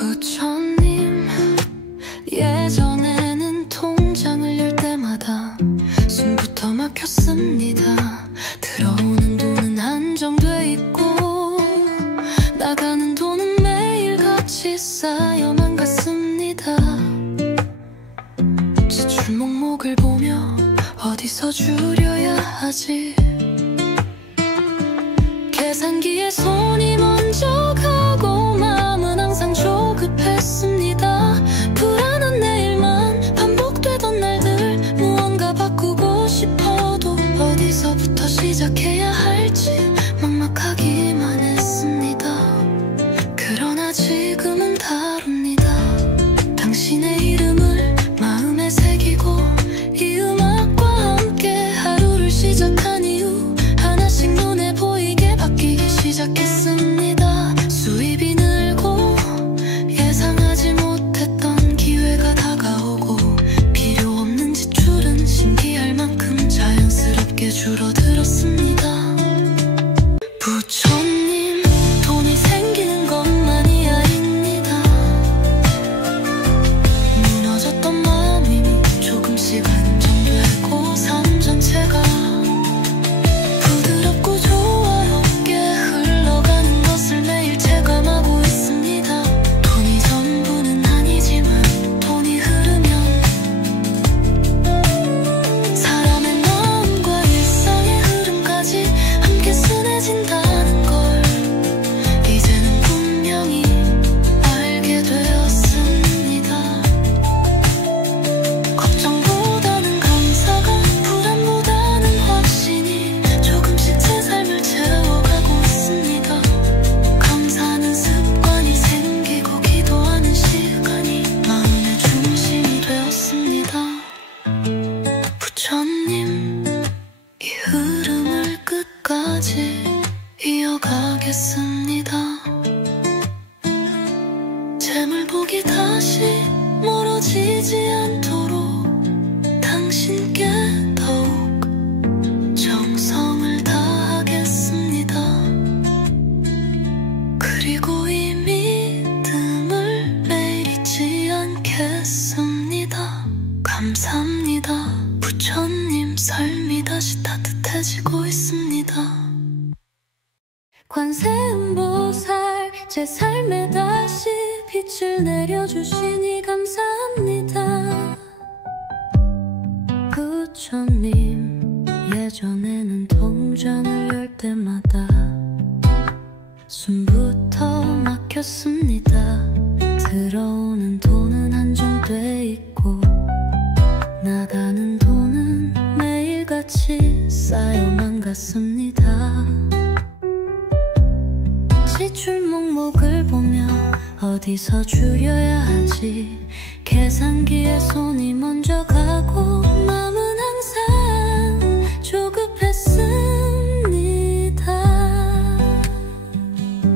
부처님, 예전에는 통장을 열 때마다 숨부터 막혔습니다. 들어오는 돈은 한정돼 있고 나가는 돈은 매일같이 쌓여만 갔습니다. 지출 목록을 보며 어디서 줄여야 하지? 계산기에 손이 먼저 가고 마음은 항상 조급했습니다. 불안한 내일만 반복되던 날들, 무언가 바꾸고 싶어도 어디서부터 시작해야 할지 막막하기만 했습니다. 그러나 지금은 다릅니다. 당신의 이름을 마음에 새기고 이 음악과 함께 하루를 시작한 이후 하나씩 눈에 보이게 바뀌기 시작했습니다. 수입이 늘고 예상하지 못했던 기회가 다가오고 필요 없는 지출은 신기할 만큼 자연스럽게 줄어들었습니다. 부처님, 돈이 생기는 것만이 아닙니다. 무너졌던 마음이 조금씩 안정되고 삶 전체가 부드럽고 조화롭게 흘러가는 것을 매일 체감하고 있습니다. 돈이 전부는 아니지만 돈이 흐르면 사람의 마음과 일상의 흐름까지 함께 순해진다는 걸 이제는 분명히 알게 되었습니다. 걱정보다는 감사가, 불안보다는 확신이 조금씩 제 삶을 채워가고 있습니다. 감사하는 습관이 생기고 기도하는 시간이 마음의 중심이 되었습니다. 부처님, 이 흐름을 끝까지 이어가겠습니다. 재물복이 다시 멀어지지 않도록 당신께 더욱 정성을 다하겠습니다. 그리고 이 믿음을 매일 잊지 않겠습니다. 감사합니다. 부처님, 삶이 다시 따뜻해지고 있습니다. 관세음보살, 제 삶에 다시 빛을 내려주시니 감사합니다. 부처님, 예전에는 통장을 열 때마다 숨부터 막혔습니다. 들어오는 돈은 한정돼 있고 나가는 돈은 매일같이 쌓여만 갔습니다. 지출 목록을 보며 어디서 줄여야 하지? 계산기에 손이 먼저 가고 마음은 항상 조급했습니다.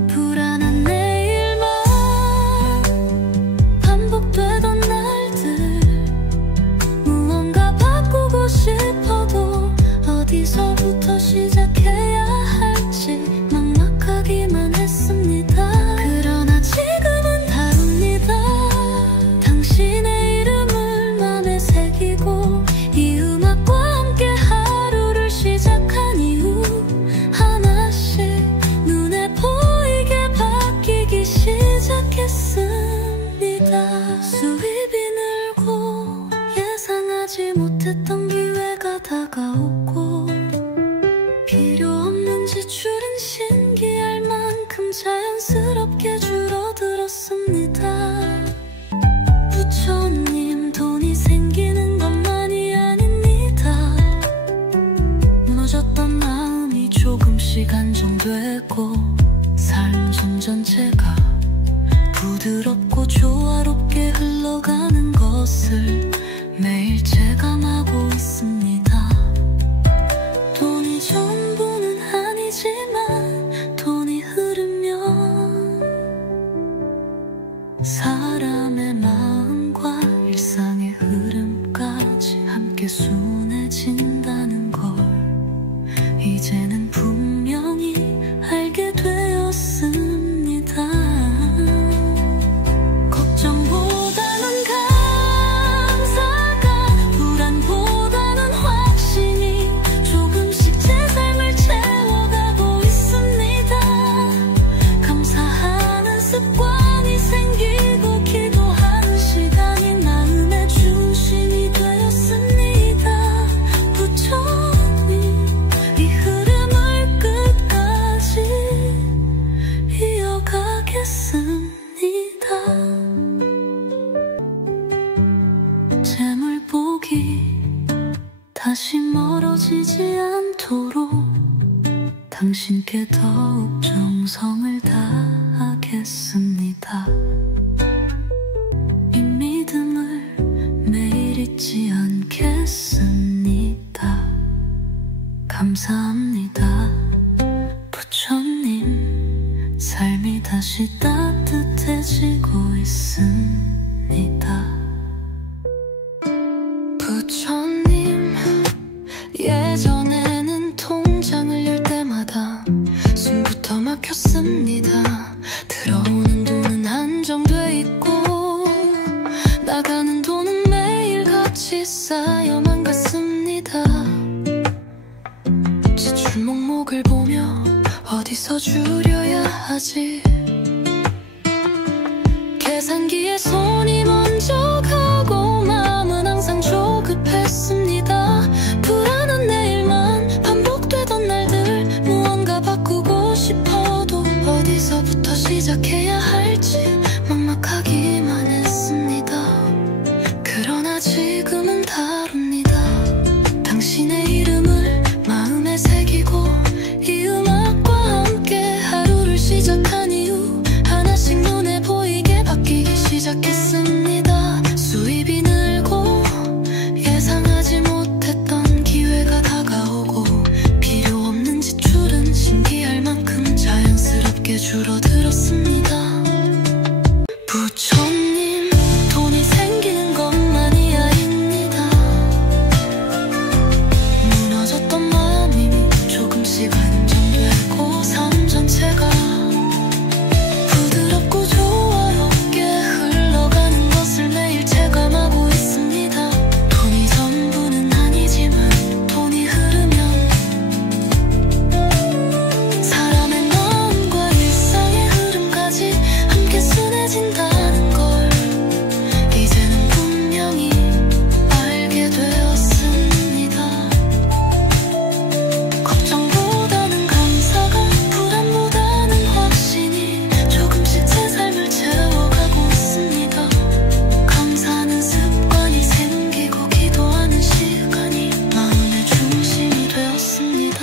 불안한 내일만 반복되던 날들, 무언가 바꾸고 싶어도 어디서부터 시작해야 할지 막막하기만 했습니다. 그러나 지금은 다릅니다. 당신의 이름을 맘에 새기고 이 음악과 함께 하루를 시작한 이후 하나씩 눈에 보이게 바뀌기 시작했습니다. 수입이 늘고 예상하지 못했던 기회가 다가오고 필요 없는 지출은 신기할 만큼 자연스럽게 줄어들었습니다. 부처님, 돈이 생기는 것만이 아닙니다. 무너졌던 마음이 조금씩 안정되고 삶 전체가 부드럽고 조화롭게 흘러가는 것을 매일 체감하고 있습니다. 돈이 전부는 아니지만 돈이 흐르면 사람의 마음과 일상의 흐름까지 함께 순해진다는 걸 이제는 분명히 알게 되었습니다. 습관이 생기고 기도하는 시간이 마음의 중심이 되었습니다. 부처님 이 흐름을 끝까지 이어가겠습니다. 재물복이 다시 멀어지지 않도록 당신께 더욱 정성을 다하겠습니다. 이 믿음을 매일 잊지 않겠습니다. 감사합니다. 부처님 삶이 다시 따뜻해지고 있습니다. 부처님 예전에는 통장을 열 때마다 숨부터 막혔습니다. 들어오는 돈은 한정돼 있고 나가는 돈은 매일 같이 쌓여만 갔습니다. 지출 목록을 보며 어디서 줄여야 하지? 계산기에 손이 먼저 가고 마음은 항상 조급했습니다. 불안한 내일만 반복되던 날들 무언가 바꾸고 싶어도 어디서부터 시작해야 할지 막막하기만 했습니다. 그러나 지금은 다릅니다. 당신의 이름을 마음에 새기고 이 음악과 함께 하루를 시작한 이후 하나씩 눈에 보이게 바뀌기 시작했습니다. 수입이 늘고 예상하지 못했던 기회가 다가오고 필요 없는 지출은 신기할 만큼 자연스럽게 줄어들었습니다. 부처님 돈이 생기는 것만이 아닙니다. 무너졌던 마음이 조금씩 안정되고 삶 전체가 부드럽고 조화롭게 흘러가는 것을 매일 체감하고 있습니다. 돈이 전부는 아니지만 돈이 흐르면 사람의 마음과 일상의 흐름까지 함께 순해진다는 걸 이제는 분명히 알게 되었습니다. 걱정보다는 감사가, 불안보다는 확신이 조금씩 제 삶을 채워가고 있습니다. 감사하는 습관이 생기고 기도하는 시간이 마음의 중심이 되었습니다.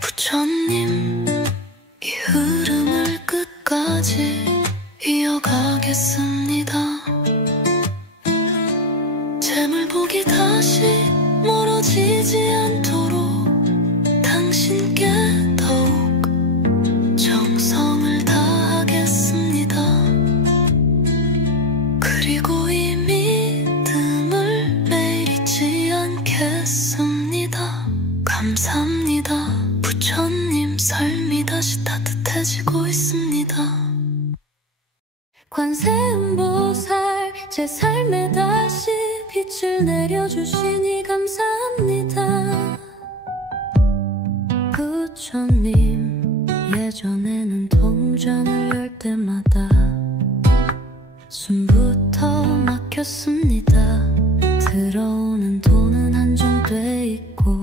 부처님 이 흐름을 끝까지 이어가겠습니다. 재물복이 다시 멀어지지 않도록 당신께 더욱 정성을 다하겠습니다. 그리고 이 믿음을 매일 잊지 않겠습니다. 감사합니다. 부처님 삶이 다시 따뜻해지고 있습니다. 관세음보살 제 삶에 다시 빛을 내려주시니 감사합니다. 부처님 예전에는 통장을 열 때마다 숨부터 막혔습니다. 들어오는 돈은 한정돼 있고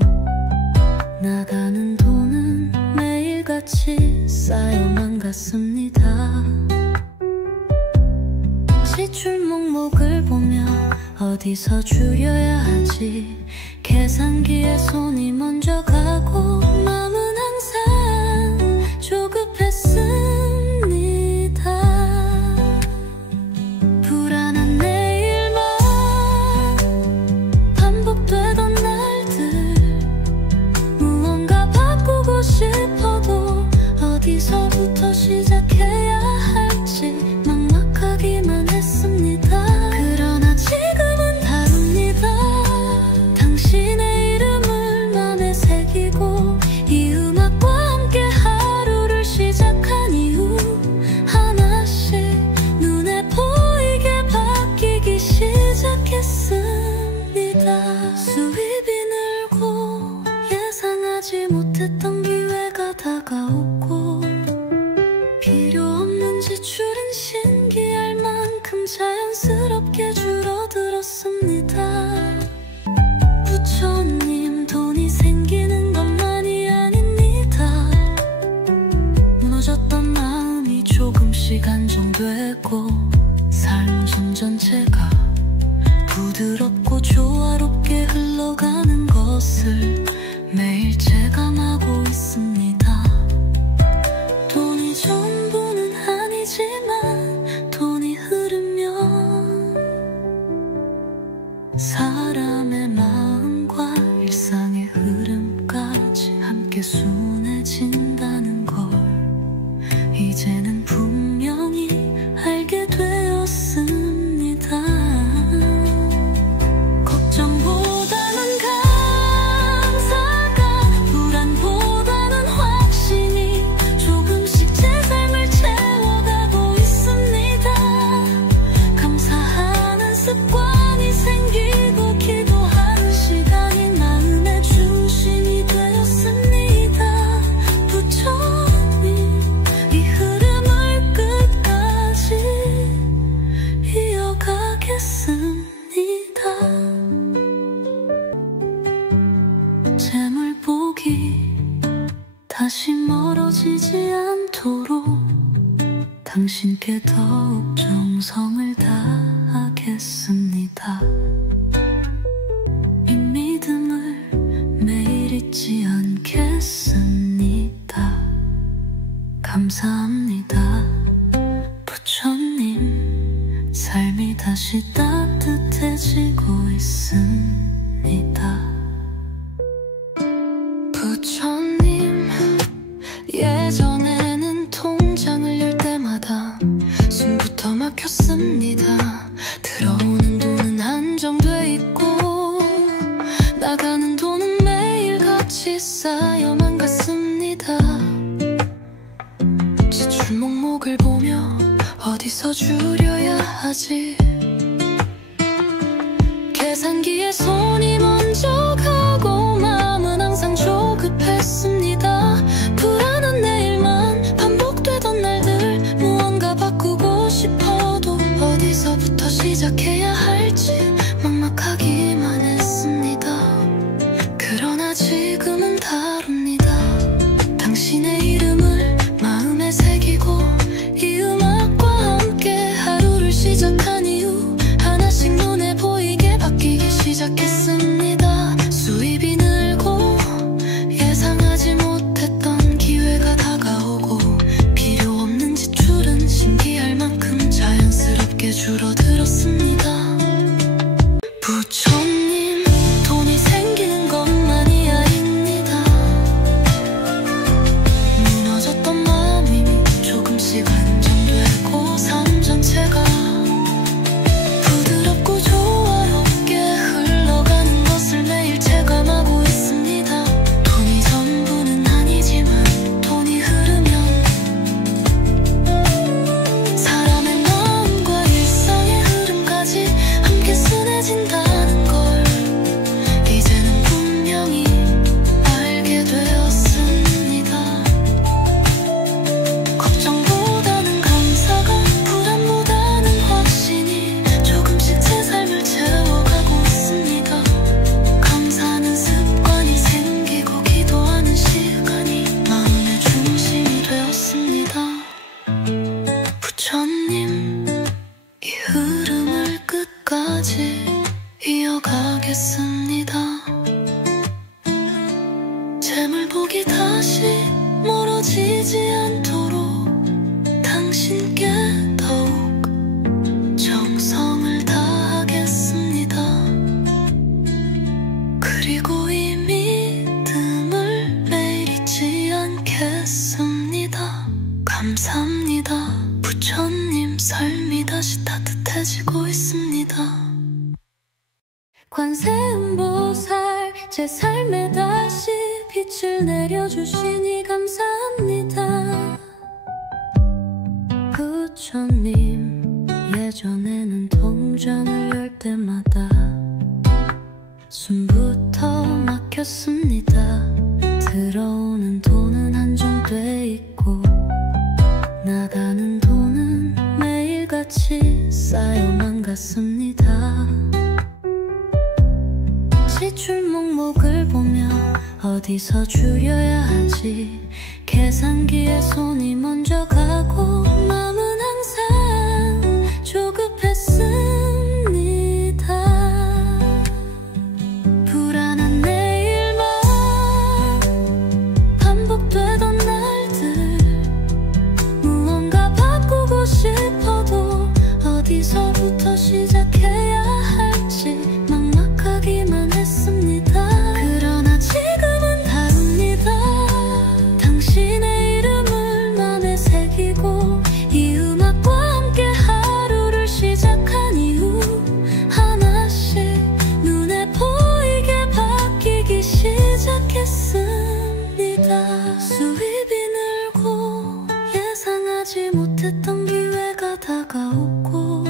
나가는 돈은 매일같이 쌓여만 갔습니다. 지출 목록을 보며 어디서 줄여야 하지? 계산기에 손이 먼저 가고 마음은 항상 조급했습니다. 불안한 내일만 반복되던 날들 무언가 바꾸고 싶어도 어디서부터 시작해야 할지 막막하기만 했습니다. 그러나 지금은 다릅니다. 당신의 이름을 맘에 새기고 이 모든 지출은 신기할 만큼 자연스럽게 줄어들었습니다. 부처님, 돈이 생기는 것만이 아닙니다. 무너졌던 마음이 조금씩 안정되고 삶 전체가 부드럽고 조화롭게 흘러가는 것을 매일 체감하고 있습니다. 돈이 전부는 아니지만 돈이 흐르면 사람의 마음과 일상의 흐름까지 함께 순해진다는 걸 이제는 분명히 알게 되었습니다. 걱정보다는 감사가, 불안보다는 확신이 조금씩 제 삶을 채워가고 있습니다. 감사하는 습관이 생기고 기도하는 시간이 마음의 중심이 되었습니다. 부처님, 이 흐름을 끝까지 이어가겠습니다. 재물복이 다시 멀어지지 않도록 당신께 더욱 정성을 다하겠습니다. 이 믿음을 매일 잊지 않겠습니다. 감사합니다. 부처님, 삶이 다시 따뜻해지고 있습니다. 부처님, 예전에는 통장을 열 때마다 숨부터 막혔습니다. 들어오는 돈은 한정돼 있고 나가는 돈은 매일같이 쌓여만 갔습니다. 지출 목록을 보며 어디서 줄여야 하지? 계산기에 손이 먼저 가고 마음은 항상 조급했습니다. 불안한 내일만 반복되던 날들, 무언가 바꾸고 싶어도 어디서부터 시작해야 할지 막막하기만 했습니다. 그러나 지금은 다릅니다. 당신의 이름을 마음에 새기고 이 음악과 함께 하루를 시작한 이후 하나씩 눈에 보이게 바뀌기 시작했습니다. 수입이 늘고 예상하지 못했던 기회가 다가오고 필요 없는 지출은 신기할 만큼 자연스럽게 줄어들었습니다. 부처님, 돈이 생기는 것만이 아닙니다. 무너졌던 마음이 조금씩 안정되고 삶 전체가 부드럽고 조화롭게 흘러가는 것을 매일 체감하고 있습니다. 돈이 전부는 아니지만 돈이 흐르면 사람의 마음과 일상의 흐름까지 함께 순해진다는 걸 이제는 분명히 알게 되었습니다. 걱정보다는 감사가, 불안보다는 확신이 조금씩 제 삶을 채워가고 있습니다. 감사하는 습관이 생기고 기도하는 시간이 마음의 중심이 되었습니다. 부처님, 이 흐름을 끝까지 이어가겠습니다. 재물복이 다시 멀어지지 않도록 당신께 더욱 정성을 다하겠습니다. 그리고 이 믿음을 매일 잊지 않겠습니다. 감사합니다. 부처님, 삶이 다시 따뜻해지고 있습니다. 관세음보살, 제 삶에 다시 빛을 내려주시니 감사합니다. 부처님, 예전에는 통장을 열 때마다 숨부터 막혔습니다. 들어오는 돈은 한정돼 있고 나가는 돈 같습니다. 지출목목을 보며 어디서 줄여야 하지. 계산기에 손이 먼저 가고 마음은 항상 조급했습니다. 불안한 내일만 반복되던 날들, 무언가 바꾸고 싶어도 어디서부터 시작해야 할지 막막하기만 했습니다. 그러나 지금은 다릅니다. 당신의 이름을 맘에 새기고 이 음악과 함께 하루를 시작한 이후 하나씩 눈에 보이게 바뀌기 시작했습니다. 수입이 늘고 예상하지 못했던 기회가 다가오고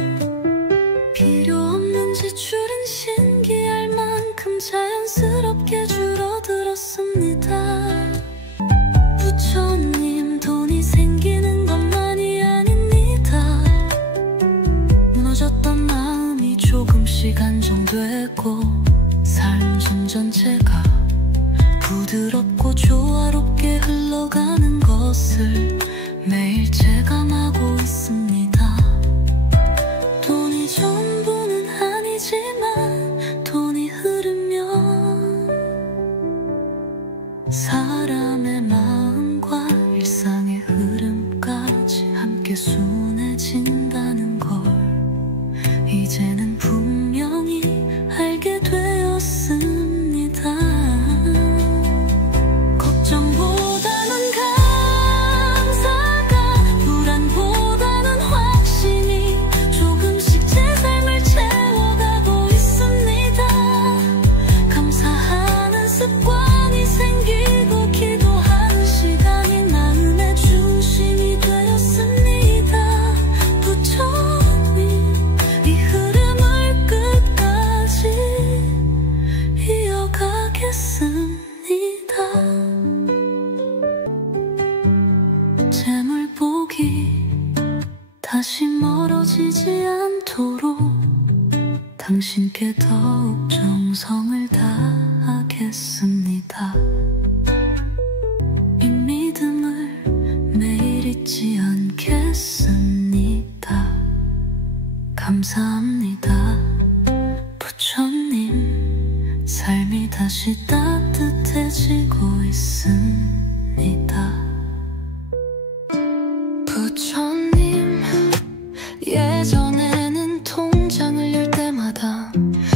필요 없는 지출은 신기할 만큼 자연스럽게 줄어들었습니다. 부처님, 돈이 생기는 것만이 아닙니다. 무너졌던 마음이 조금씩 안정되고 삶 전체가 부드럽고 조화롭게 흘러가는 것을 매일 체감하고 있습니다. 돈이 전부는 아니지만 돈이 흐르면 사람의 마음과 일상의 흐름까지 함께 순해진다는 걸 이제는 분명히 알게 되었습니다. 걱정보다는 감사가, 불안보다는 확신이 조금씩 제 삶을 채워가고 있습니다. 감사하는 습관이 생기고 기도하는 시간이 마음의 중심이 되었습니다. 부처님, 이 흐름을 끝까지 이어가겠습니다. 재물복이 다시 멀어지지 않도록 당신께 더욱 정성을 다하겠습니다. 이 믿음을 매일 잊지 않겠습니다. 감사합니다. 부처님, 삶이 다시 따뜻해지고 있습니다. 부처님, 예전에는 통장을 열 때마다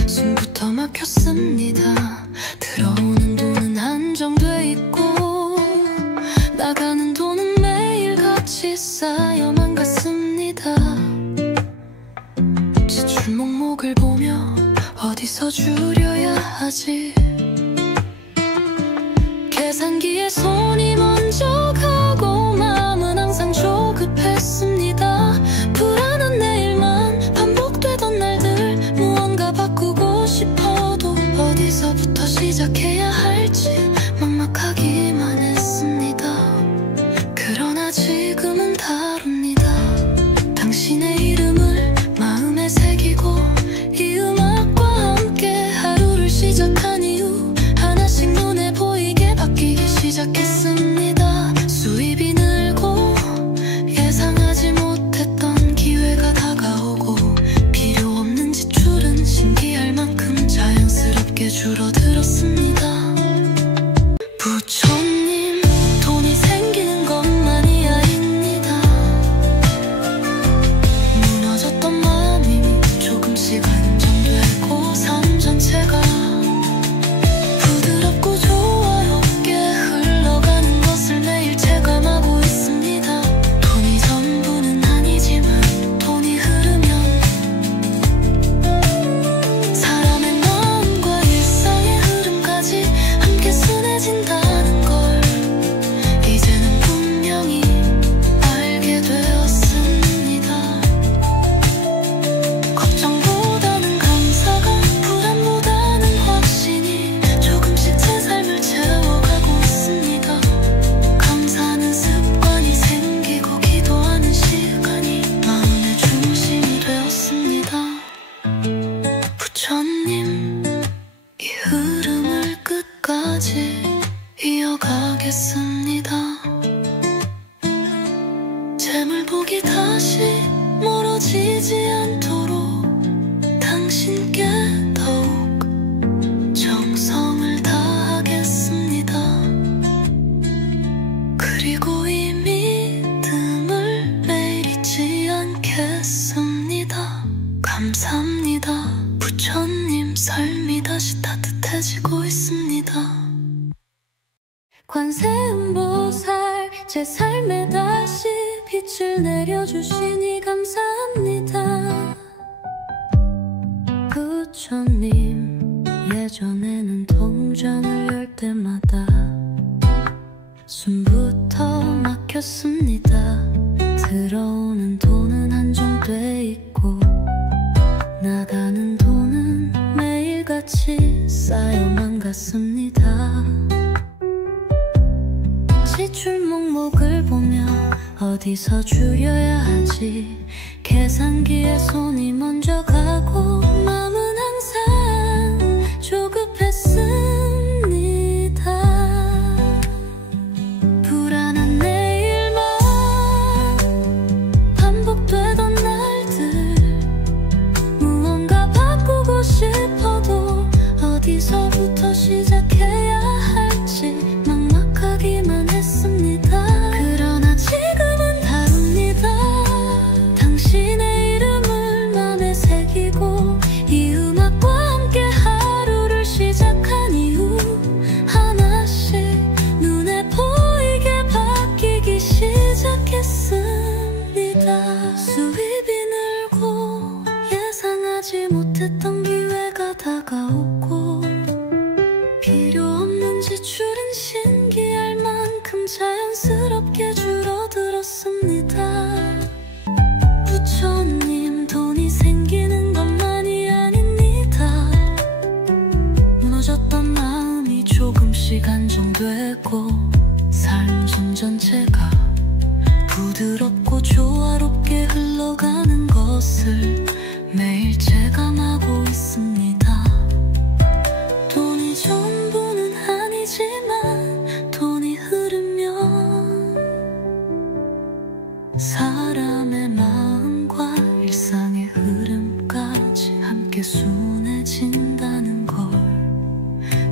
숨부터 막혔습니다. 들어오는 돈은 한정돼 있고 나가는 돈은 매일 같이 쌓여만 갔습니다. 지출 목목을 보며 어디서 줄여야 하지. 계산기에 손이 먼저 가고 마음은 항상 조급했습니다. 불안한 내일만 반복되던 날들, 무언가 바꾸고 싶어도 어디서부터 시작해야 할지 막막하기만 했습니다. 그러나 지금은 다릅니다. 당신의 이름을 마음에 새기고 이 음악과 함께 하루를 시작한 이후 하나씩 눈에 보이게 바뀌기 시작했습니다. 시작했습니다. 감사합니다. 부처님, 삶이 다시 따뜻해지고 있습니다. 관세음보살, 제 삶에 다시 빛을 내려주시니 감사합니다. 부처님, 예전에는 통장을 열 때마다 숨부터 막혔습니다. 들어오는 돈은 한정돼 있고 나가는 돈은 매일같이 쌓여만 갔습니다. 지출 목록을 보며 어디서 줄여야 하지, 계산기에 손이 먼저 가고 마음은 항상 조급했습니다. 불안한 내일만 반복되던 날들, 무언가 바꾸고 싶어도 어디서부터 시작해야 할지 막막하기만 했습니다. 그러나 지금은 다릅니다. 당신의 이름을 맘에 새기고 이 음악과 함께 하루를 시작한 이후 하나씩 눈에 보이게 바뀌기 시작했습니다. 수입이 늘고 예상하지 못했던 기회가 다가오고 필요 없는 지출은 신기할 만큼 자연스럽게 줄어들었습니다. 부처님, 돈이 생기는 것만이 아닙니다. 무너졌던 마음이 조금씩 안정되고 삶 전체가 부드럽고 조화롭게 흘러가는 것을 매일 체감하고 있습니다. 돈이 전부는 아니지만 돈이 흐르면 사람의 마음과 일상의 흐름까지 함께 순해진다는 걸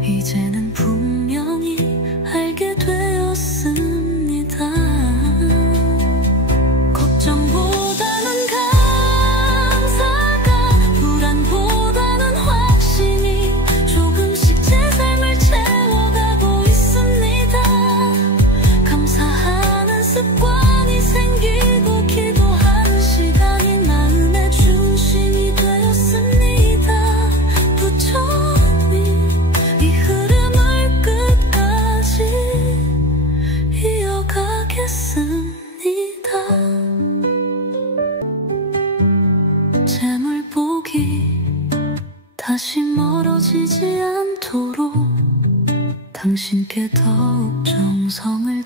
이제는 분명히 알게 되었습니다. 걱정보다는 감사가, 불안보다는 확신이 조금씩 제 삶을 채워가고 있습니다. 감사하는 습관이 생기고 기도하는 시간이 마음의 중심이 되었습니다. 부처님, 이 흐름을 끝까지 이어가겠습니다. 재물복이 다시 멀어지지 않도록 당신께 더욱 정성을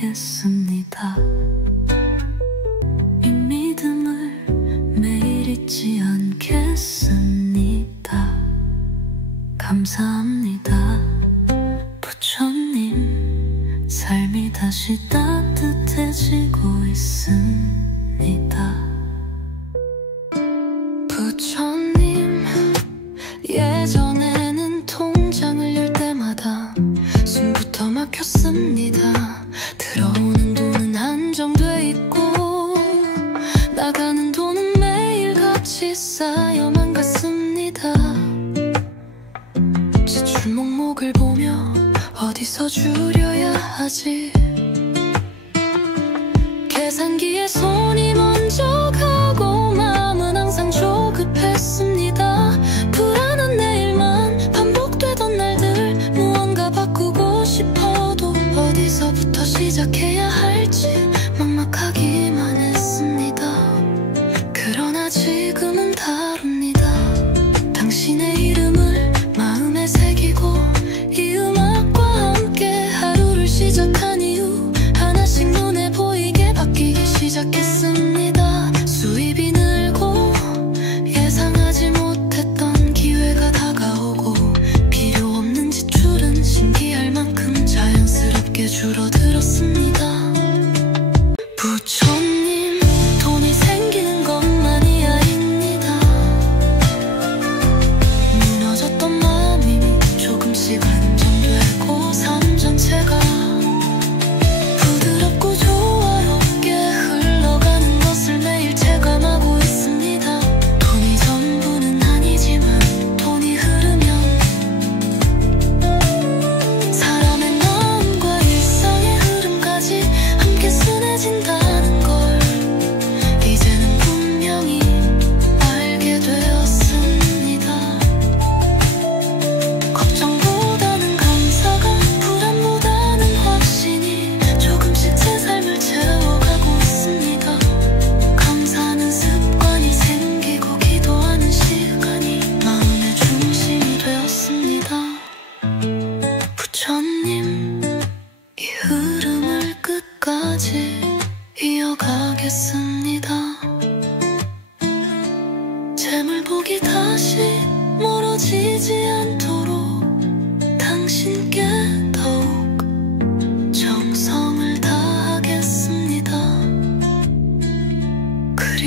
다하겠습니다. 이 믿음을 매일 잊지 않겠습니다. 감사합니다. 부처님, 삶이 다시 따뜻해지고 있습니다. 부처님, 예전에는 통장을 열 때마다 숨부터 막혔습니다. 들어오는 돈은 한정돼 있고 나가는 돈은 매일같이 쌓여만 갔습니다. 지출 목록을 보며 어디서 줄여야 하지, 계산기에 손이 먼저 가고 마음은 항상 조급했습니다. 불안한 내일만 반복되던 날들, 무언가 바꾸고 싶어도 어디서부터 시작해야 할지 막막하기만 했습니다. 그러나 지금은 다릅니다. 당신의 이름을 마음에 새기고 이 음악과 함께 하루를 시작한 이후 하나씩 눈에 보이게 바뀌기 시작했습니다. 수입이 늘고 예상하지 못했던 기회가 다가오고 필요 없는 지출은 신기할 만큼 자연스럽게 줄어들었습니다. 부처님, 돈이 생기는 것만이 아닙니다.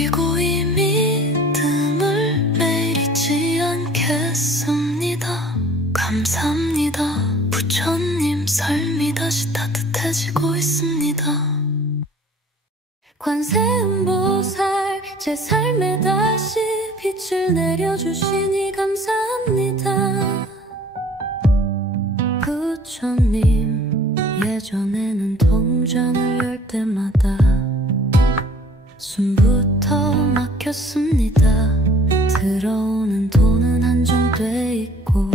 그리고 이 믿음을 매일 잊지 않겠습니다. 감사합니다. 부처님, 삶이 다시 따뜻해지고 있습니다. 관세음보살, 제 삶에 다시 빛을 내려주시니 감사합니다. 부처님, 예전에는 통장을 열 때마다 숨부터 막혔습니다. 들어오는 돈은 한정돼 있고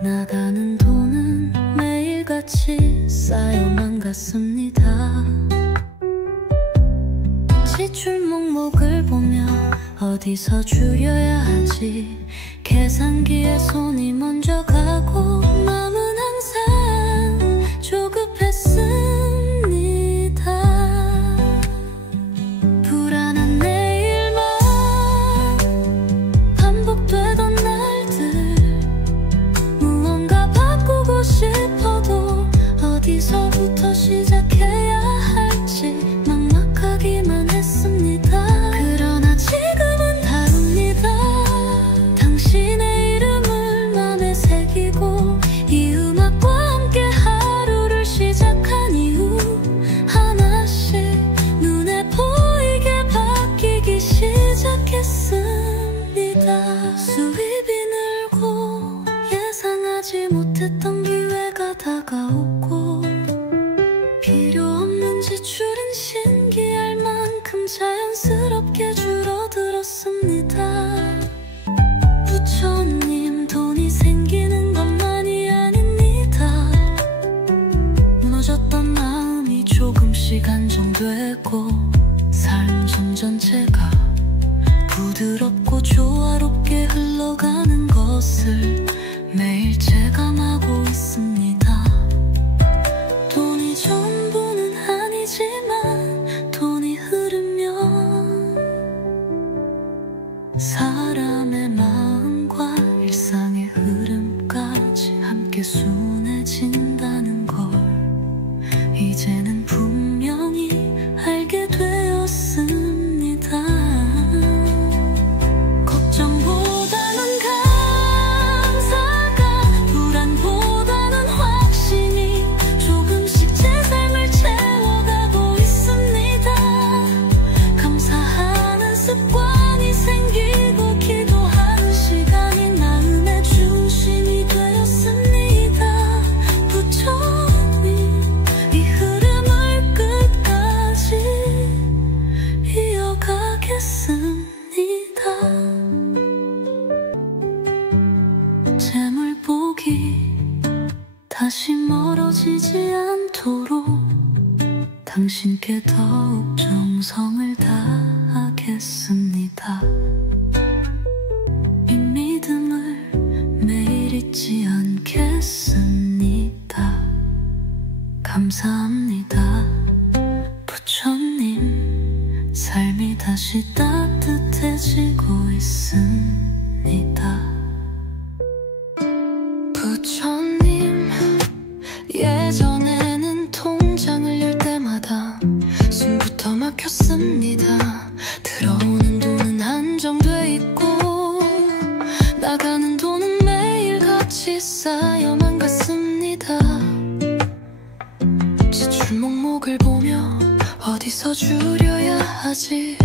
나가는 돈은 매일같이 쌓여만 갔습니다. 지출 목록을 보며 어디서 줄여야 하지, 계산기에 손이 먼저 가고 마음은 항상 조급했습니다. 불안한 내일만 반복되던 날들, 무언가 바꾸고 싶어도 어디서부터 시작해야 할지 막막하기만 했습니다. 그러나 지금은 다릅니다. 당신의 이름을 맘에 새기고 이 음악과 함께 하루를 시작한 이후 하나씩 눈에 보이게 바뀌기 시작했습니다. 수입이 늘고 예상하지 못했던 기회가 다가오고 필요 없는 지출은 신기할 만큼 자연스럽게 줄어들었습니다. 부처님, 돈이 생기는 것만이 아닙니다. 무너졌던 마음이 조금씩 안정되고 삶 전체가 부드럽고 조화롭게 흘러가는 것을 매일 체감하고 있습니다. 돈이 전부는 아니지만 돈이 흐르면 사람의 마음과 일상의 흐름까지 함께 순해진다는 걸 이제는 분명히 알게 되었습니다. 걱정보다는 감사가, 불안보다는 확신이 조금씩 제 삶을 채워가고 있습니다. 감사하는 습관이 생기고 기도하는 시간이 마음의 중심이 되었습니다. 부처님, 이 흐름을 끝까지 이어가겠습니다. 재물복이 다시 멀어지지 않도록 당신께 더욱 정성을 다하겠습니다. 이 믿음을 매일 잊지 않겠습니다. 감사합니다. 부처님, 삶이 다시 따뜻해지고 있습니다. 부처님, 예전에는 통장을 열 때마다 숨부터 막혔습니다. 들어오는 돈은 한정돼 있고 나가는 돈은 매일같이 쌓여만 갔습니다. 지출 목록을 보며 어디서 줄여야 하지,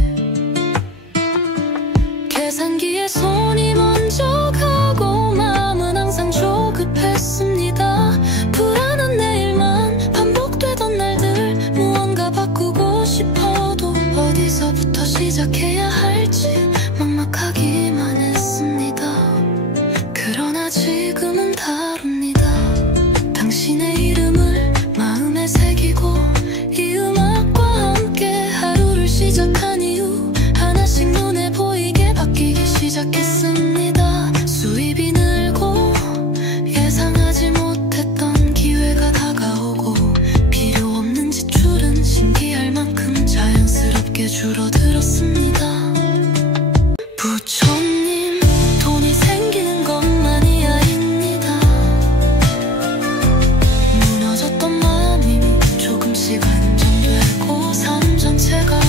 계산기에 손이 먼저 가고 마음은 항상 조급했습니다. 불안한 내일만 반복되던 날들, 무언가 바꾸고 싶어도 어디서부터 시작해야 할지 막막하기만 했습니다. 그러나 지금은 다릅니다. 당신의 이름을 마음에 새기고 이 음악과 함께 하루를 시작한 이후 하나씩 눈에 보이게 바뀌기 시작했습니다. 수입이 늘고 예상하지 못했던 기회가 다가오고 필요 없는 지출은 신기할 만큼 자연스럽게 줄어들었습니다. 부처님, 돈이 생기는 것만이 아닙니다. 무너졌던 마음이 조금씩 안정되고 삶 전체가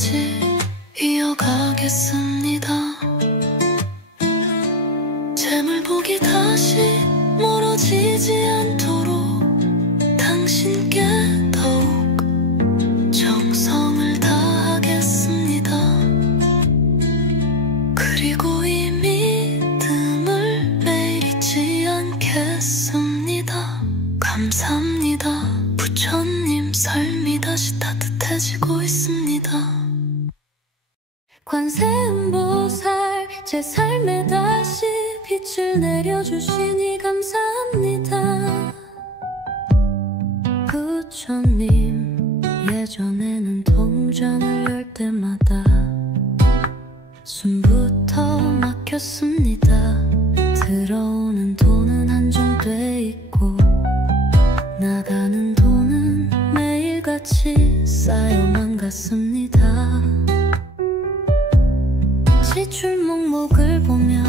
언제까지 이어가겠습니다. 재물복이 다시 멀어지지 않도록 당신께 더욱 정성을 다하겠습니다. 그리고 이 믿음을 매일 잊지 않겠습니다. 감사합니다. 부처님, 삶이 다시 따뜻해지고 있습니다. 관세음보살, 제 삶에 다시 빛을 내려주시니 감사합니다. 부처님, 예전에는 통장을 열 때마다 숨부터 막혔습니다. 들어오는 돈은 한정돼 있고 나가는 돈은 매일같이 쌓여만 갔습니다. 지출 목록을 보며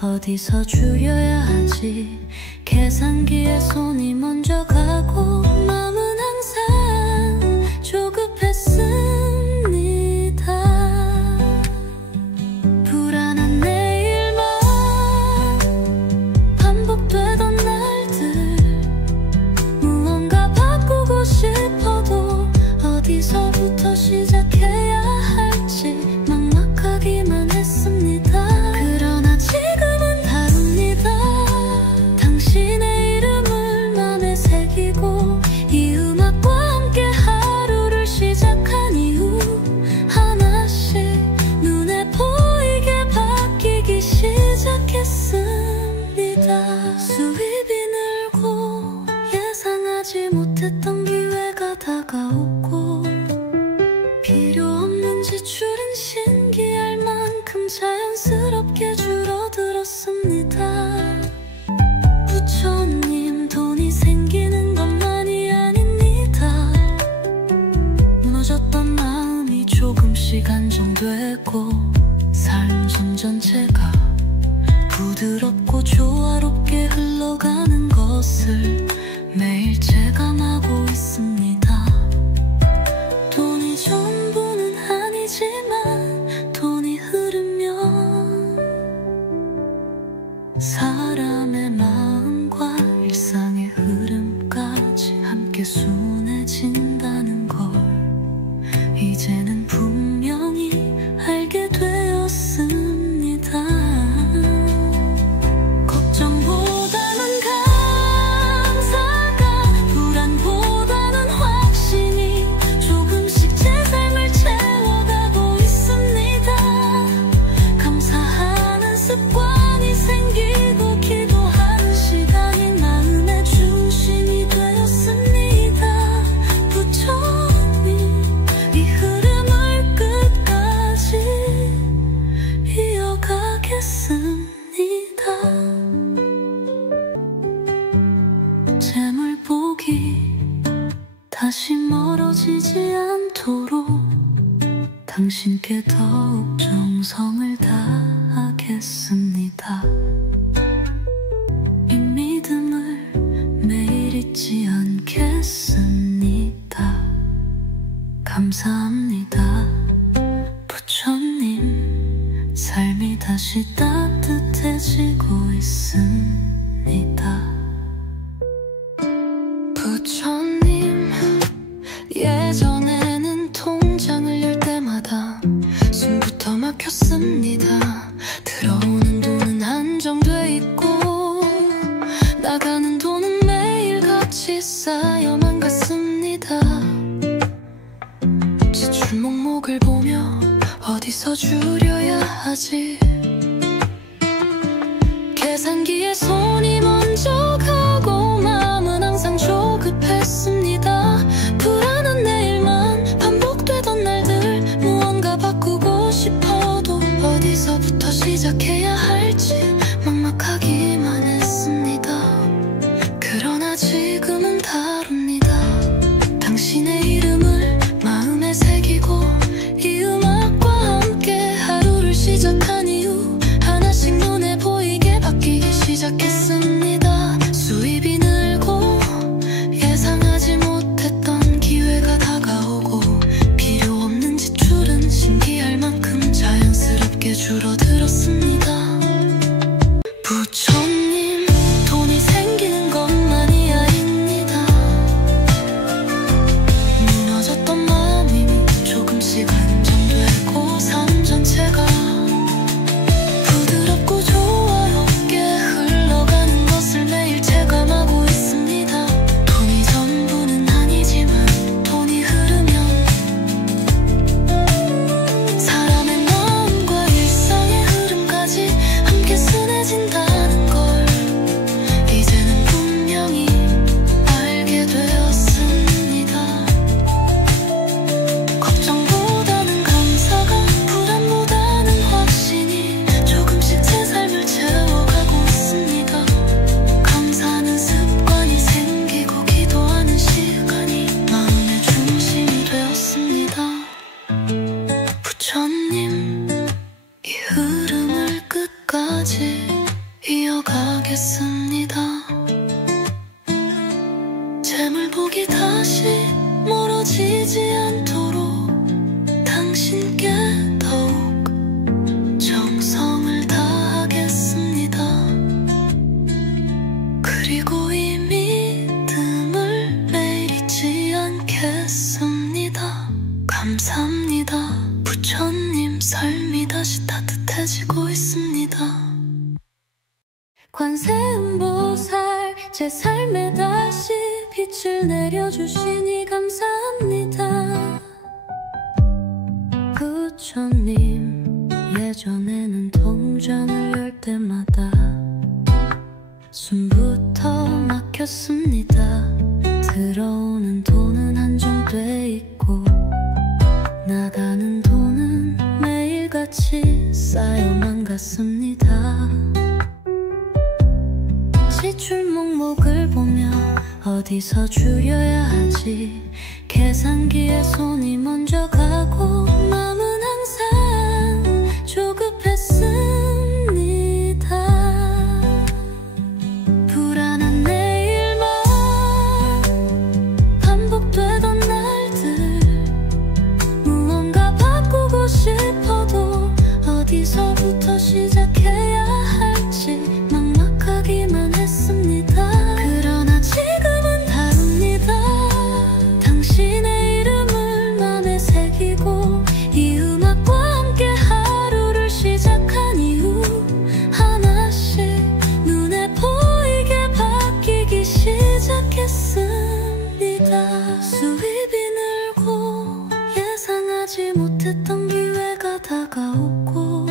어디서 줄여야 하지, 계산기에 손이 먼저 가고 마음은 항상 조급했습니다. 불안한 내일만 반복되던 날들, 무언가 바꾸고 싶어도 어디서부터 시작해야 할지 막막하기만 했습니다. 그러나 지금은 다릅니다. 당신의 이름을 맘에 새기고 이 음악과 함께 하루를 시작한 이후 하나씩 눈에 보이게 바뀌기 시작했습니다. 수입이 늘고 예상하지 못했던 기회가 다가오고 필요 없는 지출은 신기할 만큼 자연스럽게 줄어들었습니다. 부처님, 돈이 생기는 것만이 아닙니다. 무너졌던 마음이 조금씩 안정되고 삶 전체가 부드럽고 조화롭게 흘러가는 것을 매일 체감하고 있습니다. 돈이 전부는 아니지만 돈이 흐르면 사람의 마음과 일상의 흐름까지 함께 순해진다는 걸 이제는 분명히 알게 되었습니다. 걱정보다는 감사가, 불안보다는 확신이 조금씩 제 삶을 채워가고 있습니다. 감사하는 습관이 생기고 기도하는 시간이 마음의 중심이 되었습니다. 부처님, 이 흐름을 끝까지 이어가겠습니다. 재물복이 다시 멀어지지 않도록 당신께 더욱 정성을 다하겠습니다. 이 믿음을 매일 잊지 않겠습니다. 감사합니다. 부처님, 삶이 다시 따뜻해지고 있습니다. 부처님, 예전에는 통장을 열 때마다 숨부터 막혔습니다. 들어오는 돈은 한정돼 있고 나가는 돈은 매일같이 쌓여만 갔습니다. 지출 목록을 보며 어디서 줄여야 하지, 계산기에 손이 먼저 가고 마음은 항상 조급했습니다. 불안한 내일만 반복되던 날들, 무언가 바꾸고 싶어도 어디서부터 시작해야 할지 막막하기만 했습니다. 그러나 지금은 다릅니다. 당신의 이름을 마음에 새기고 이 음악과 함께 하루를 시작한 이후 하나씩 눈에 보이게 바뀌기 시작했습니다. 수입이 늘고 예상하지 못했던 기회가 다가오고 필요 없는 지출은 부처님, 이 흐름을 끝까지 이어가겠습니다. 재물복이 다시 멀어지지 않도록 당신께 더욱 정성을 다하겠습니다. 그리고 이 믿음을 매일 잊지 않겠습니다. 감사합니다. 부처님, 삶이 다시 따뜻해지고 있습니다. 관세음보살, 제 삶에 다시 빛을 내려주시니 감사합니다. 부처님, 예전에는 통장을 열 때마다 숨부터 막혔습니다. 들어오는 돈은 한정돼 있고 나가는 돈은 매일같이 쌓여만 갔습니다. 지출 목록을 보며 어디서 줄여야 하지, 계산기에 손이 먼저 가고 마음은 항상 조급했습니다. 불안한 내일만 반복되던 날들, 무언가 바꾸고 싶어도 어디서부터 시작해야 할지 막막하기만 했습니다. 그러나 지금은 다릅니다. 당신의 이름을 맘에 새기고 이 음악과 함께 하루를 시작한 이후 하나씩 눈에 보이게 바뀌기 시작했습니다. 수입이 늘고 예상하지 못했던 기회가 다가오고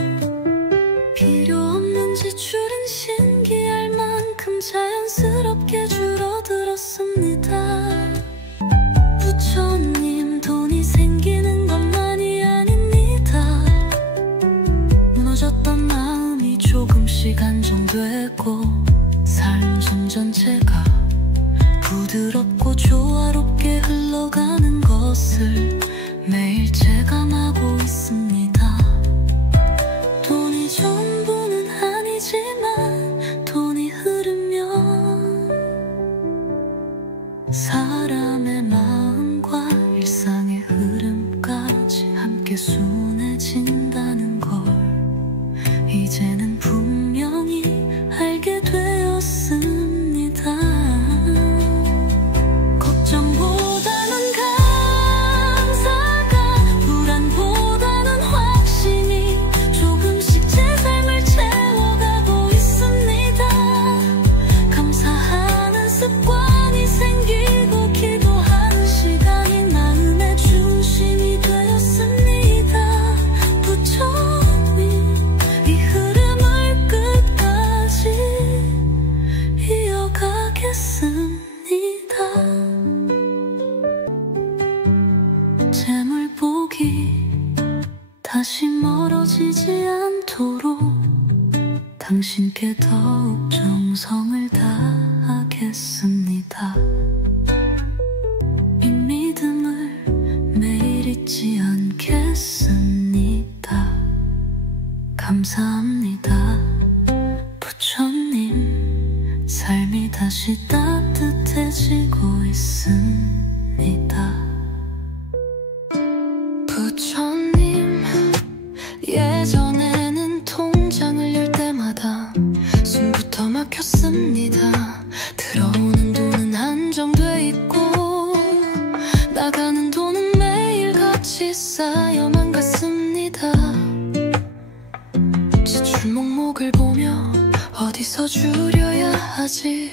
필요 없는 지출은 신기할 만큼 자연스럽게 줄어들었습니다. 부처님, 돈이 생기는 것만이 아닙니다. 무너졌던 마음이 조금씩 안정되고 삶 전체가 부드럽고 조화롭게 흘러가는 것을 매일 체감하고 있습니다. 돈이 전부는 아니지만 돈이 흐르면 사람의 마음과 일상의 흐름까지 함께 순해진다는 걸 이제는 분명히 알게 되었습니다. 걱정보다는 감사가, 불안보다는 확신이 조금씩 제 삶을 채워가고 있습니다. 감사하는 습관이 생기고 기도하는 시간이 마음의 중심이 되었습니다. 부처님, 이 흐름을 끝까지 이어가겠습니다. 재물복이 다시 멀어지지 않도록 당신께 더욱 정성을 다하겠습니다. 이 믿음을 매일 잊지 않겠습니다. 감사합니다. 부처님, 삶이 다시 따뜻해지고 있습니다. 부처님, 예전에는 통장을 열 때마다 숨부터 막혔습니다. 들어오는 돈은 한정돼 있고 나가는 돈은 매일같이 쌓여만 갔습니다. 지출 목록을 보며 어디서 줄여야 하지,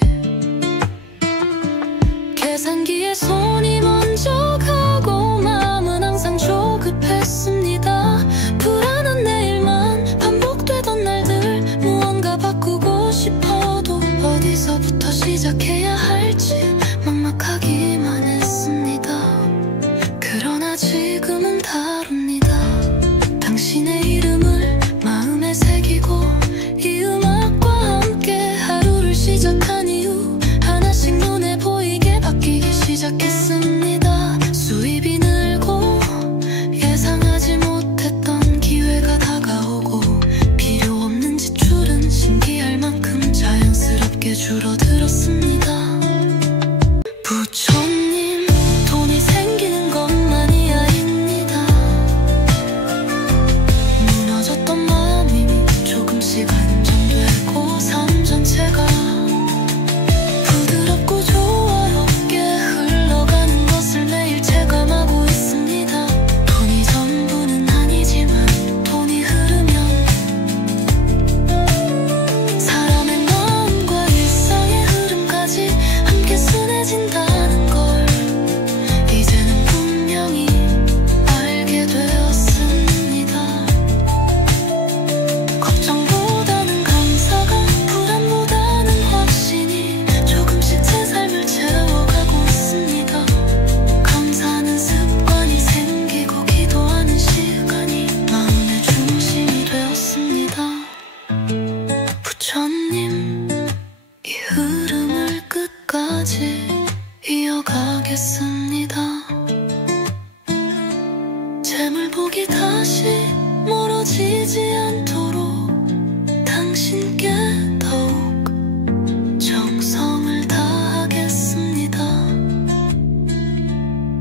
계산기에 손이 먼저 가고 마음은 항상 조급했습니다. 불안한 내일만 반복되던 날들, 무언가 바꾸고 싶어도 어디서부터 시작해야 할지 막막하기만 했습니다. 그러나 지금은 다릅니다. 당신의 이름을 마음에 새기고 이 음악과 함께 하루를 시작한 이후 하나씩 눈에 보이게 바뀌기 시작했습니다. 수입 다시 멀어지지 않도록 당신께 더욱 정성을 다하겠습니다.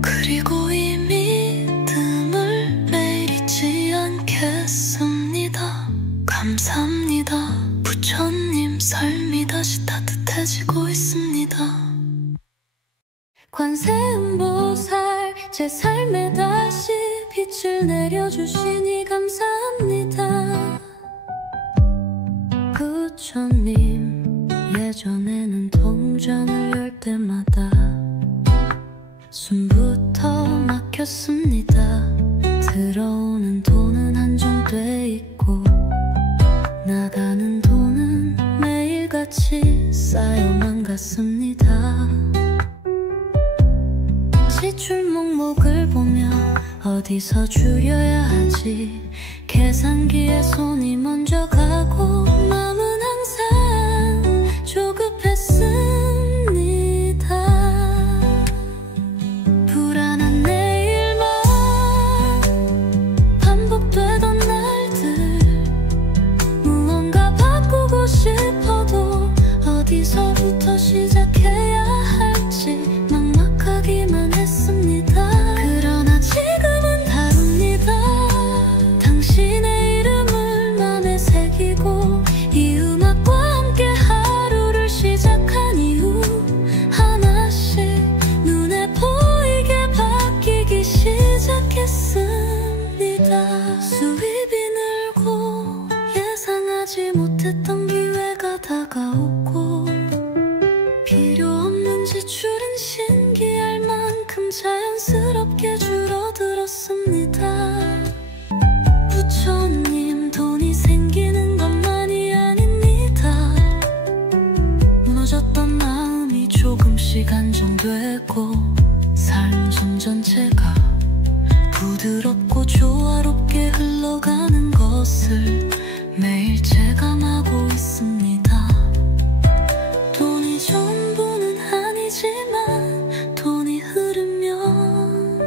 그리고 이 믿음을 매일 잊지 않겠습니다. 감사합니다. 부처님, 삶이 다시 따뜻해지고 있습니다. 관세음보살, 제 삶에 다시 빛을 내려주시니 감사합니다. 부처님, 예전에는 통장을 열 때마다 숨부터 막혔습니다. 들어오는 돈은 한정돼 있고 나가는 돈은 매일같이 쌓여만 갔습니다. 지출 목록을 보며 어디서 줄여야 하지, 계산기에 손이 먼저 가고 마음은 항상 조급했습니다. 불안한 내일만 반복되던 날들, 무언가 바꾸고 싶어도 어디서부터 시작해야 할지 막막하기만 했습니다. 그러나 지금은 다릅니다. 당신의 이름을 맘에 새기고 이 음악과 함께 하루를 시작한 이후 하나씩 눈에 보이게 바뀌기 시작했습니다. 수입이 늘고 예상하지 못했던 기회가 다가오고 필요 없는 지출은 신기할 만큼 자연스럽게 줄어들었습니다. 부처님, 돈이 생기는 것만이 아닙니다. 무너졌던 마음이 조금씩 안정되고 삶 전체가 부드럽고 조화롭게 흘러가는 것을 매일 체감하고 있습니다. 돈이 전부는 아니지만 돈이 흐르면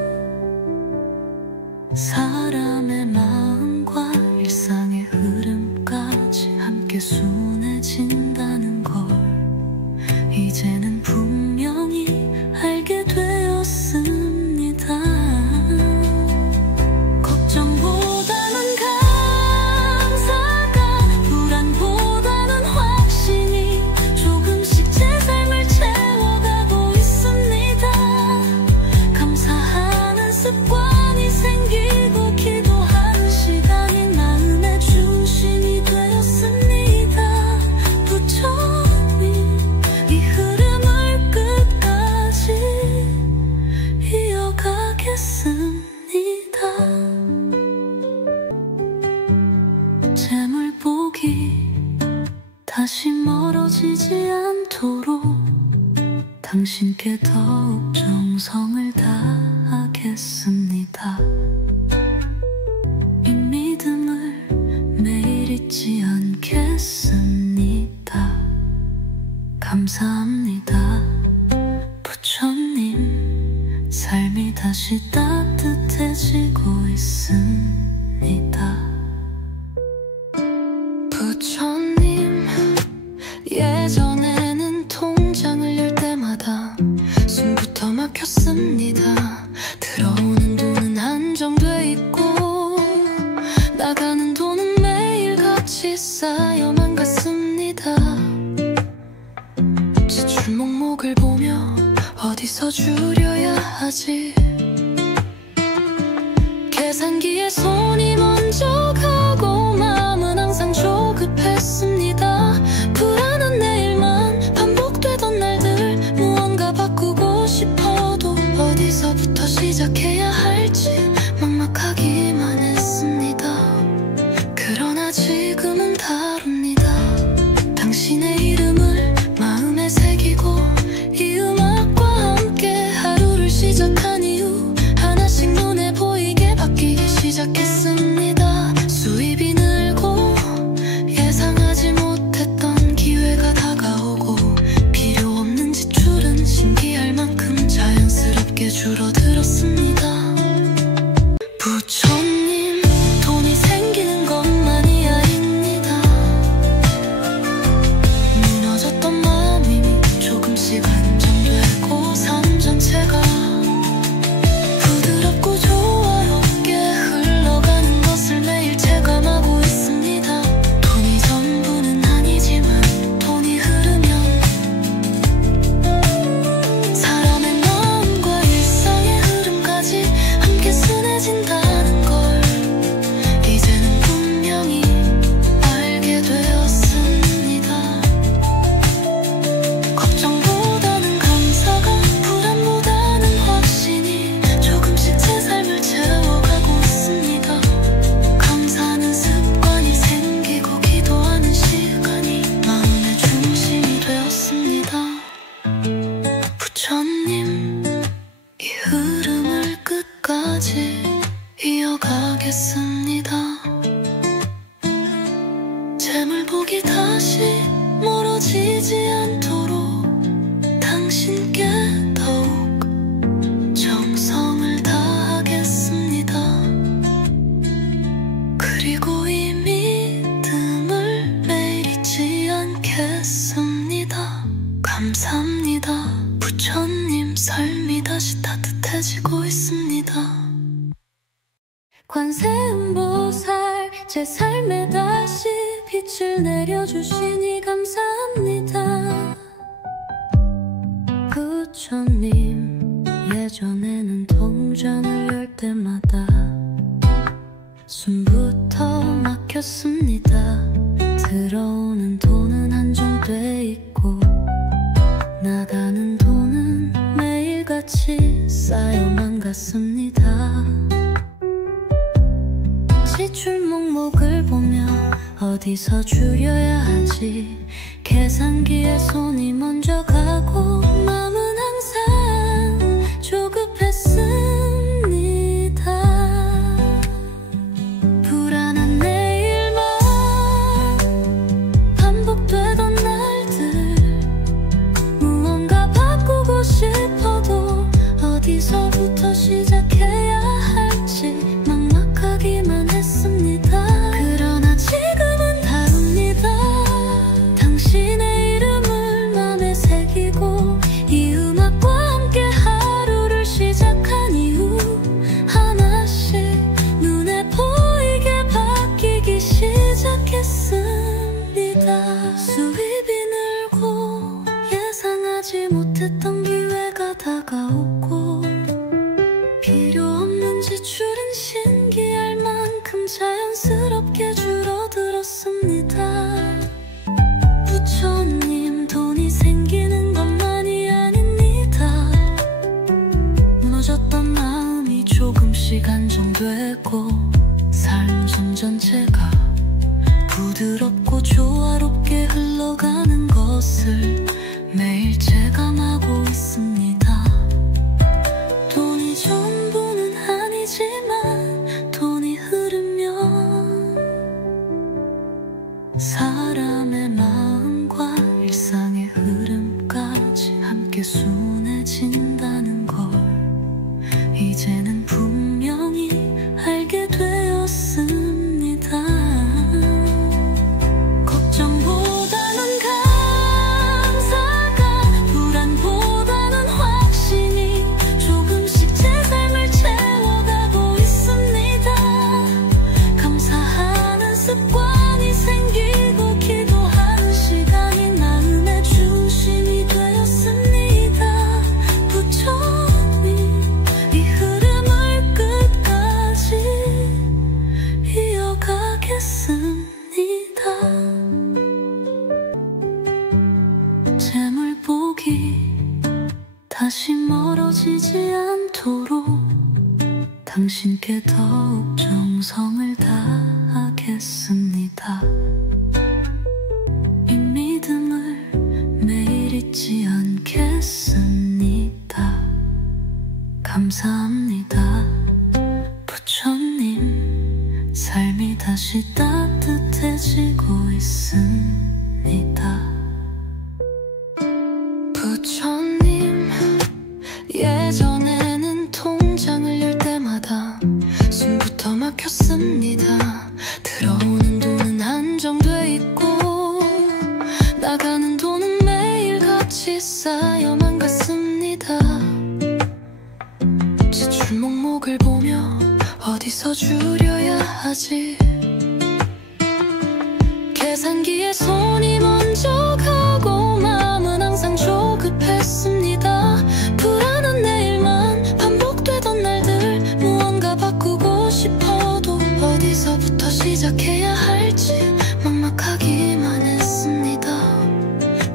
사람의 마음과 일상의 흐름까지 함께 순해진다는 걸 이제는 분명히 알게 되었습니다. 걱정보다는 감사가, 불안보다는 확신이 조금씩 제 삶을 채워가고 있습니다. 감사하는 습관이 생기고 기도하는 시간이 마음의 중심이 되었습니다. 부처님, 이 흐름을 끝까지 이어가겠습니다. 재물복이 다시 멀어지지 않도록 당신께 더욱 정성을 다하겠습니다. 이 믿음을 매일 잊지 않겠습니다. 감사합니다. 부처님, 삶이 다시 따뜻해지고 있습니다. 부처님, 예전에는 통장을 열 때마다 숨부터 막혔습니다. 들어오는 돈은 한정돼 있고 나가는 돈은 매일같이 쌓여만 갔습니다. 지출 목록을 보며 어디서 줄여야 하지, 계산기에 손이 먼저 가고 마음은 항상 조급했습니다. 불안한 내일만 반복되던 날들, 무언가 바꾸고 싶어도 어디서부터 시작해야 할지 막막하기만 했습니다. 그러나 지금은 다릅니다. 당신의 이름을 마음에 새기고 이 음악과 함께 하루를 시작한 이후 하나씩 눈에 보이게 바뀌기 시작했습니다. 수입이 늘고 예상하지 못했던 기회가 다가오고 필요 없는 지출은 신기할 만큼 자연스럽게 줄어들었습니다. 부처님, 그리고 이 믿음을 매일 잊지 않겠습니다. 감사합니다. 부처님, 삶이 다시 따뜻해지고 있습니다. 관세음보살, 제 삶에 다시 빛을 내려주시니 감사합니다. 부처님, 예전에는 통장을 열 때마다 숨부터 막혔습니다. 들어오는 돈은 한정돼 있고 나가는 돈은 매일같이 쌓여만 갔습니다. 지출 목록을 보며 어디서 줄여야 하지, 계산기에 손이 먼저 가고 마음은 항상 조급했습니다. 불안한 내일만 반복되던 날들, 무언가 바꾸고 싶어도 어디서부터 시작해야 할지 막막하기만 했습니다. 그러나 지금은 다릅니다. 당신의 이름을 맘에 새기고 이 음악과 함께 하루를 시작한 이후 하나씩 눈에 보이게 바뀌기 시작했습니다. 수입이 늘고 예상하지 못했던 기회가 다가오고 필요 없는 지출은 신기할 만큼 자연스럽게 줄어들었습니다. 부처님, 돈이 생기는 것만이 아닙니다. 무너졌던 마음이 조금씩 안정되고 삶 전체가 부드럽고 조화롭게 흘러가는 것을 매일 체감하고 있습니다. 돈이 전부는 아니지만 돈이 흐르면 사람의 마음과 일상의 흐름까지 함께 순해진다는 걸 이제는 분명히 알게 되었습니다. 걱정보다는 감사가, 불안보다는 확신이 조금씩 제 삶을 채워가고 있습니다. 감사하는 습관이 생기고 기도하는 시간이 마음의 중심이 되었습니다. 부처님, 이 흐름을 끝까지 이어가겠습니다. 재물복이 다시 멀어지지 않도록 당신께 더욱 정성을 다하겠습니다. 이 믿음을 매일 잊지 않겠습니다. 감사합니다. 부처님, 삶이 다시 따뜻해지고 있습니다. 부처님, 예전에는 통장을 열 때마다 숨부터 막혔습니다. 들어오는 돈은 한정돼 있고 나가는 돈은 매일같이 쌓여만 갔습니다. 지출 목록을 보며 어디서 줄여야 하지, 계산기에 손이 먼저 가고 마음은 항상 조급했습니다. 불안한 내일만 반복되던 날들, 무언가 바꾸고 싶어도 어디서부터 시작해야 할지 막막하기만 했습니다.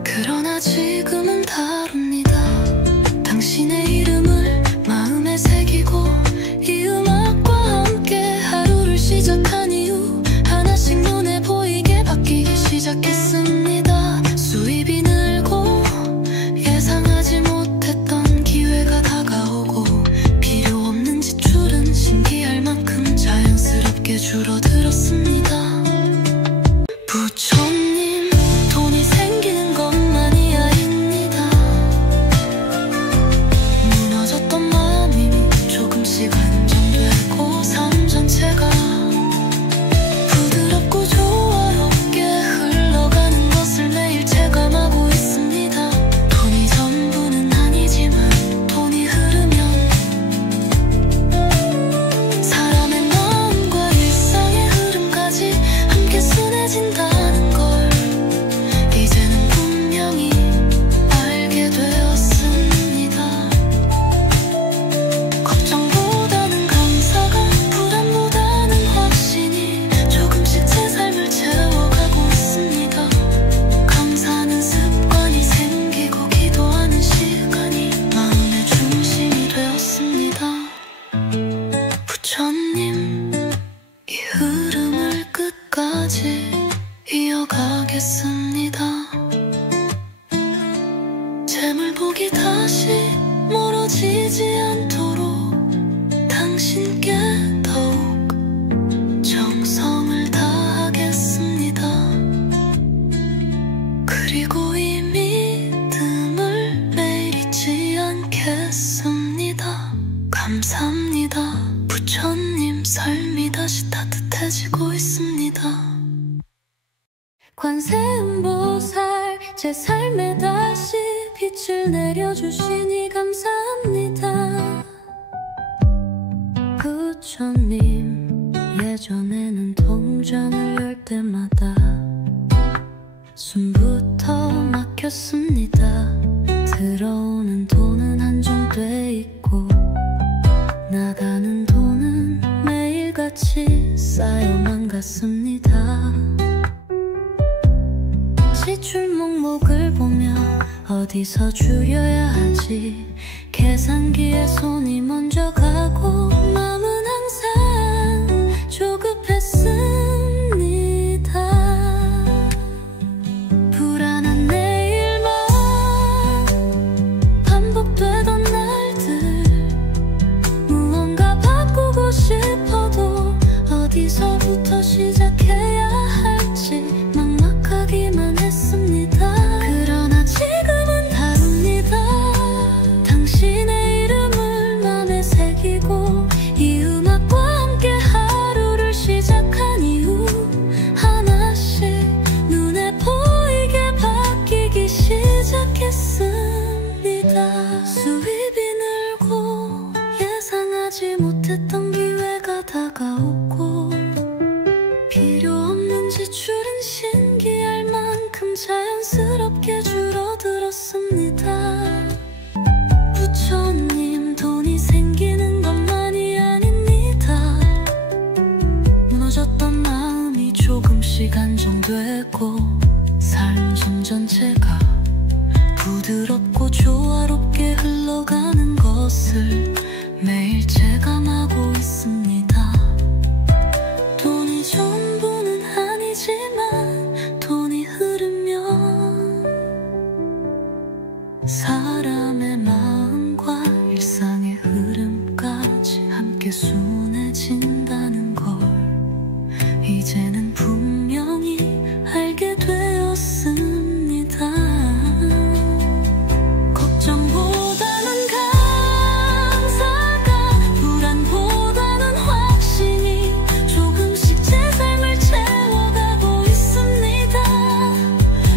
그러나 지금은 다릅니다. 당신의 이름을 마음에 새기고 이 음악과 함께 하루를 시작한 이후 하나씩 눈에 보이게 바뀌기 시작했습니다. 수입이 늘고 예상하지 못했던 기회가 다가오고 필요 없는 지출은 신기할 만큼 자연스럽게 줄어들었습니다. 부처님, 돈이 생기는 것만이 아닙니다. 무너졌던 마음이 조금씩 안정되고 삶 전체가 때까지 이어가겠습니다. 재물복이 다시 멀어지지 않도록 당신께 더욱 정성을 다하겠습니다. 그리고 이 믿음을 매일 잊지 않겠습니다. 감사합니다. 부처님, 삶이 다시 따뜻해지고 있습니다. 관세음보살, 제 삶에 다시 빛을 내려주시니 감사합니다. 부처님, 예전에는 통장을 열 때마다 숨부터 막혔습니다. 들어오는 돈은 한정돼 있고 나가는 돈은 매일같이 쌓여만 갔습니다. 지출 목록을 보며 어디서 줄여야 하지, 계산기에 손이 먼저 가고 마음은 항상 조급했습니다. 불안한 내일만 반복되던 날들, 무언가 바꾸고 싶어도 어디서부터 시작해야 할지 막막하기만 했습니다. 그러나 지금은 다릅니다. 당신의 이름을 맘에 새기고 이 음악과 함께 하루를 시작한 이후 하나씩 눈에 보이게 바뀌기 시작했습니다. 수입이 늘고 예상하지 못했던 기회가 다가오고 필요 없는 지출은 신기할 만큼 자연스럽게 줄어들었습니다. 부처님, 돈이 생기는 것만이 아닙니다. 무너졌던 마음이 조금씩 안정되고 삶 전체가 부드럽고 조화롭게 흘러가는 것을 매일 체감하고 있습니다. 돈이 전부는 아니지만 돈이 흐르면 사람의 마음과 일상의 흐름까지 함께 순해진다는 걸 이제는 분명히 알게 되었습니다. 걱정보다는 감사가, 불안보다는 확신이 조금씩 제 삶을 채워가고 있습니다.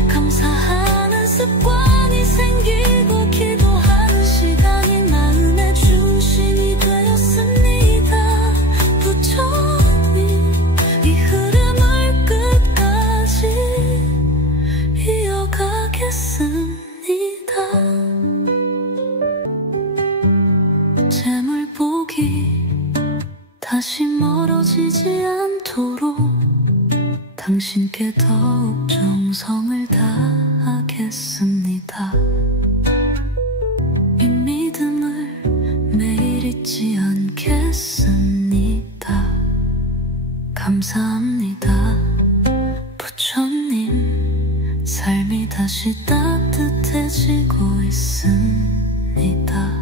감사하는 습관이 생기고 기도하는 시간이 마음의 중심이 되었습니다. 부처님, 이 흐름을 끝까지 이어가겠습니다. 재물복이 다시 멀어지지 않도록 당신께 더욱 정성을 다하겠습니다. 이 믿음을 매일 잊지 않겠습니다. 감사합니다. 부처님, 삶이 다시 따뜻해지고 있습니다.